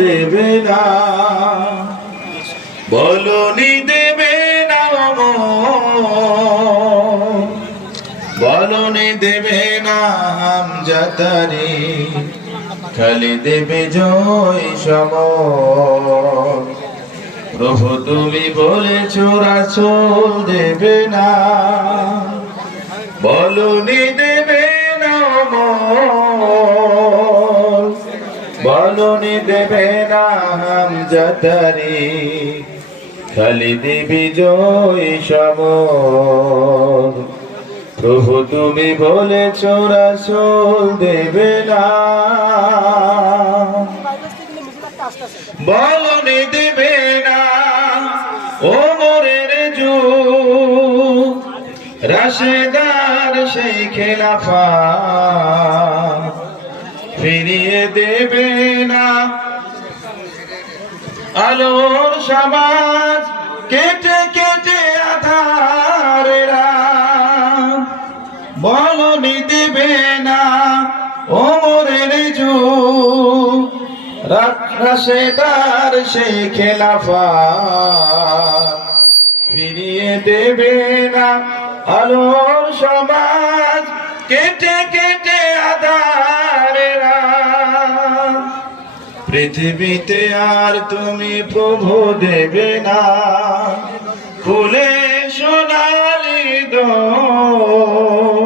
দেবে না। বলনি দেবে না বলনি দেবে না আমজাদারি খালি দেবে জয় সম প্রভু তুমি বলেছ রাসূল দেবে না। বলনি দেবে বলনি দেবে না খালি দেবী জয় সম প্রভু তুমি বলেছ রাসূল দেবে না। বলনি দেবে না। ও মোরের জু রাশেদার সেই খেলাফা। দেবে না আলোর সমাজ কেটে কেটে আধারেরা বলনি দেবে না ও মোরের জু রাশেদার সেই খেলাফা। ফিরিয়ে দেবে না আলোর সমাজ কেটে কেটে পৃথিবীতে আর তুমি প্রভু দেবে না। খুলে